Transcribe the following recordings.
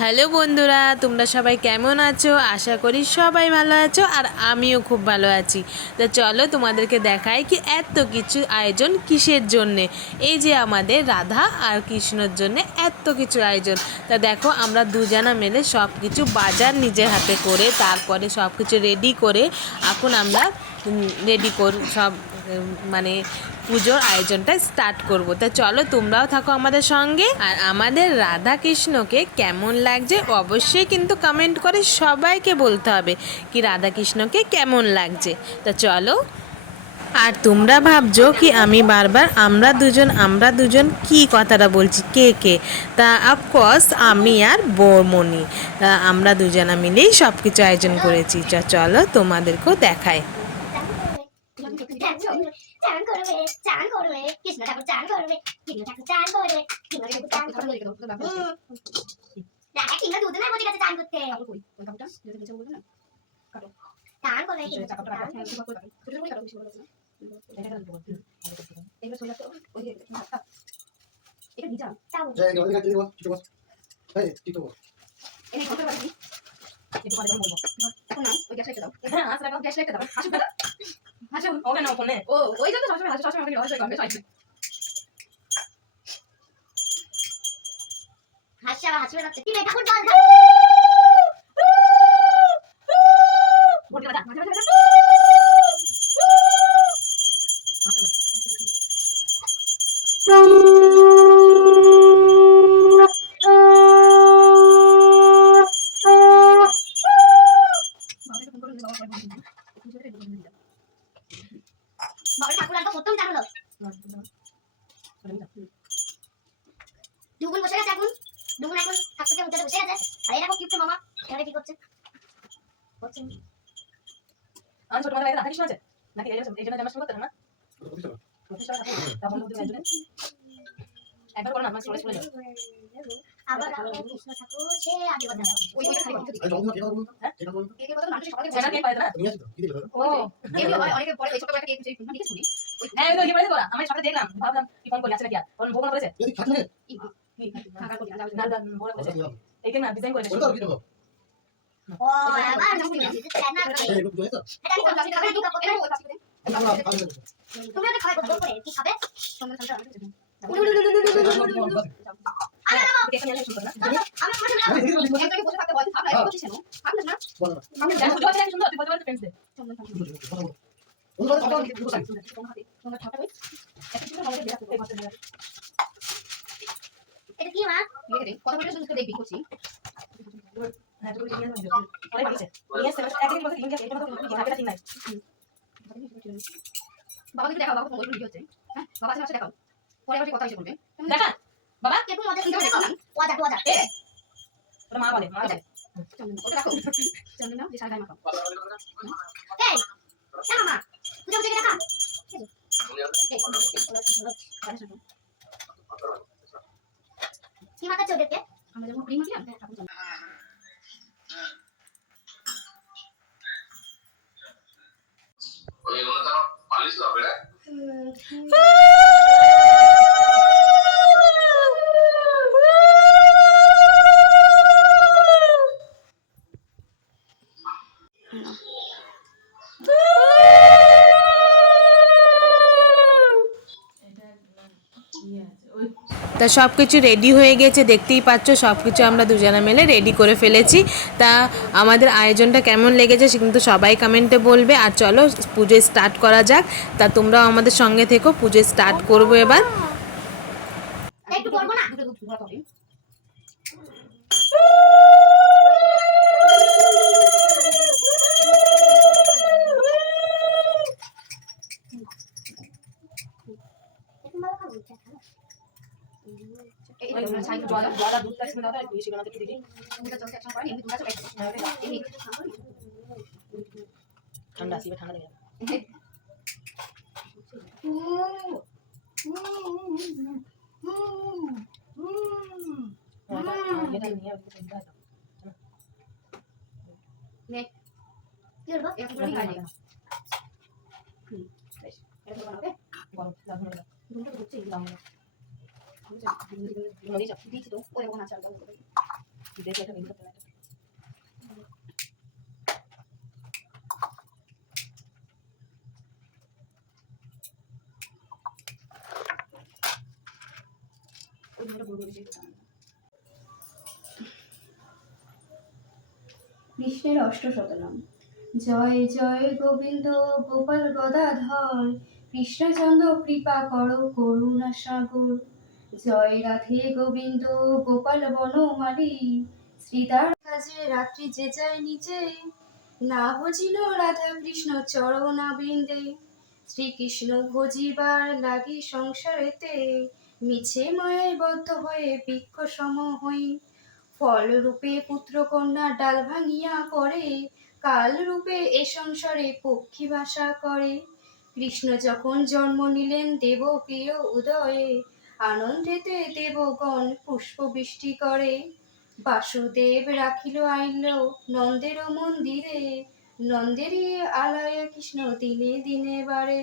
Hello বন্ধুরা, তোমরা সবাই কেমন আছো? আশা করি সবাই ভালো আছো আর আমিও খুব ভালো আছি। তো চলো তোমাদেরকে দেখাই কি এত কিছু আয়োজন কিসের জন্যে। এই যে আমাদের রাধা আর কৃষ্ণর জন্যে এত কিছু আয়োজন। তা দেখো আমরা দুজনা মিলে সব কিছু বাজার নিজের হাতে করে তারপরে সব কিছু রেডি করে এখন আমরা রেডি সব মানে পুজোর আয়োজনটা স্টার্ট করব। তা চলো তোমরাও থাকো আমাদের সঙ্গে। আর আমাদের রাধা কৃষ্ণকে কেমন লাগছে অবশ্যই কিন্তু কমেন্ট করে সবাইকে বলতে হবে কি রাধা কৃষ্ণকে কেমন লাগছে। তা চলো। আর তোমরা ভাবছো কি আমি বারবার আমরা দুজন কি কথাটা বলছি, কে কে? তা অফকোর্স আমি আর বৌমণি, আমরা দুজনা মিলেই সব কিছু আয়োজন করেছি। চলো তোমাদেরকেও দেখায়। চান করবে চান করবে কৃষ্ণ ঠাকুর চান করবে কৃষ্ণ ঠাকুর চান করবে কৃষ্ণ ঠাকুর চান করবে দেখা কিংবা দুধ না বসে গেছে চান করতে কই ওই কাপটা যেটা নিচে বলবো না কাটো চান করবে কৃষ্ণ ঠাকুর চান করবে ছোট করে কাটো বেশি বলবো না এটা কাটো এইবার সোজা তো ওই যে এটা নিচা চাও জয় গো এটা দিও ঠিক আছে এই ঠিক তো এই কত বাকি একটু পরে বলবো এখন না ওই গ্যাস লাইটটা দাও হ্যাঁ আসলে গ্যাস লাইটটা দাও আসুন দাদা হাসো হবে না ওখানে ও ওই জন্য সবসময় হাসো সবসময় আমাকে রহস্য করবে চাইছে হাসি আবার হাসি বেরাচ্ছে কি রে ঠাকুর জল দাও বলতে বাজা বাজা বাজা বাবা ঠাকুর আর তো প্রথম চালু হলো দুগুণ বসে গেছে এখন দুগুণ এখন ঠাকুরকে উঠে বসে গেছে আর এই দেখো কিপটে মামা এখানে কি করছে করছে আমি ছোট মাথা রাখা কিছু আছে নাকি এই জন্য জামা শুরু করতে না প্রতিষ্ঠা ঠাকুর তারপর মধ্যে একজন একবার করো না আমার স্টোরেজ খুলে যাও আবার কৃষ্ণ ঠাকুর সে আগে বাজা ওই খালি আরে জলদি না কেন বলতো হ্যাঁ কেন বলতো কে বলতো নামটা সকালে জানা কে পায় না তুমি আছো তো কি দিলে ও এই অনেকে পরে এই ছোট একটা কেক দিয়েছে ঠিক আছে শুনি হ্যাঁ ওই বলে তোরা আমি সকালে দেখলাম ভাবলাম কি ফোন করি আছে নাকি আর ফোন বলবো বলেছে যদি খাট লাগে টাকা করি না না বলে বলেছে এইকে না ডিজাইন করে দেব ওটা কি দেব ও আবার তুমি না এই লোক দিয়েছো এটা কি করছিস খাবে কি কাপড় কেন ওই পাশে দে তুমি এটা খাবে বল করে কি খাবে তোমরা খাবে আরে না কেক নিয়ে শুরু করো না আমি একটাকে বসে থাকতে বলছি থাকলে বলছিস না থাকলে না বল না আমি জানি বুঝতে পারছি সুন্দর তুই বলতে পারছিস ফ্রেন্ডস দে তোমরা খাবে একটা কিছু আমাদের দেখা করতে পারবে এটা কি মা দেখে কত বড় সুন্দর দেখবি করছি হ্যাঁ তো নিয়ে নাও পরে বানিয়েছে নিয়ে এসে একদিন বসে লিংক আছে এটা তো কি থাকে না ঠিক নাই বাবা কি দেখাও বাবা কোন ভিডিও হচ্ছে হ্যাঁ বাবা আছে দেখাও পরে আবার কথা এসে বলবে দেখা বাবা কেমন মজা ভিডিও দেখাও না ওয়াদা এ তোর মা বলে ওটা রাখো চন্দন নাও যে সাদা মাখাও এই না মামা পুজো থেকে দেখা কি মাখাচ্ছ ওদেরকে আমরা যখন ক্রিম দিলাম ঠাকুর জন্য ওই গুলো তো পালিশ হবে না তা সব কিছু রেডি হয়ে গেছে, দেখতেই পাচ্ছ সব কিছু আমরা দুজনে মিলে রেডি করে ফেলেছি। তা আমাদের আয়োজনটা কেমন লেগেছে সে কিন্তু সবাই কমেন্টে বলবে। আর চলো পুজো স্টার্ট করা যাক। তা তোমরাও আমাদের সঙ্গে থেকো, পুজো স্টার্ট করবো এবার। একটু করবো না ঠান্ডা আসবে ঠান্ডা লেগে কৃষ্ণের অষ্টশতনাম। জয় জয় গোবিন্দ গোপাল গদাধর, কৃষ্ণচন্দ্র কৃপা করো করুণা সাগর। জয় রাধে গোবিন্দ গোপাল বনমালী, শ্রীদার কাজে রাত্রি যে যায় নিচে, না ভজিল রাধা কৃষ্ণ চরণাবৃন্দে। শ্রীকৃষ্ণ ভজিবার লাগি সংসারেতে, মিছে মায়ায় বদ্ধ হয়ে বৃক্ষ সম হই। ফল রূপে পুত্র কন্যা ডাল ভাঙিয়া পড়ে, কাল রূপে এ সংসারে পক্ষী বাসা করে। কৃষ্ণ যখন জন্ম নিলেন দেবকীর উদয়ে, আনন্দেতে দেবগণ পুষ্প বৃষ্টি করে। বাসুদেব রাখিল আইল নন্দের মন্দিরে, নন্দেরই আলয়ে কৃষ্ণ দিনে দিনে বাড়ে।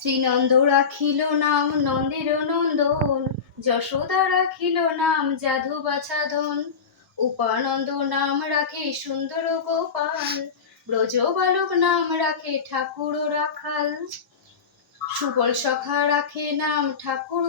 শ্রীনন্দ রাখিল নাম নন্দের নন্দন, যশোদা রাখিল নাম যাদু বাছাধন। উপানন্দ নাম রাখে সুন্দর গোপাল, ব্রজ বালক নাম রাখে ঠাকুর রাখাল। সুবল সখা রাখে নাম ঠাকুর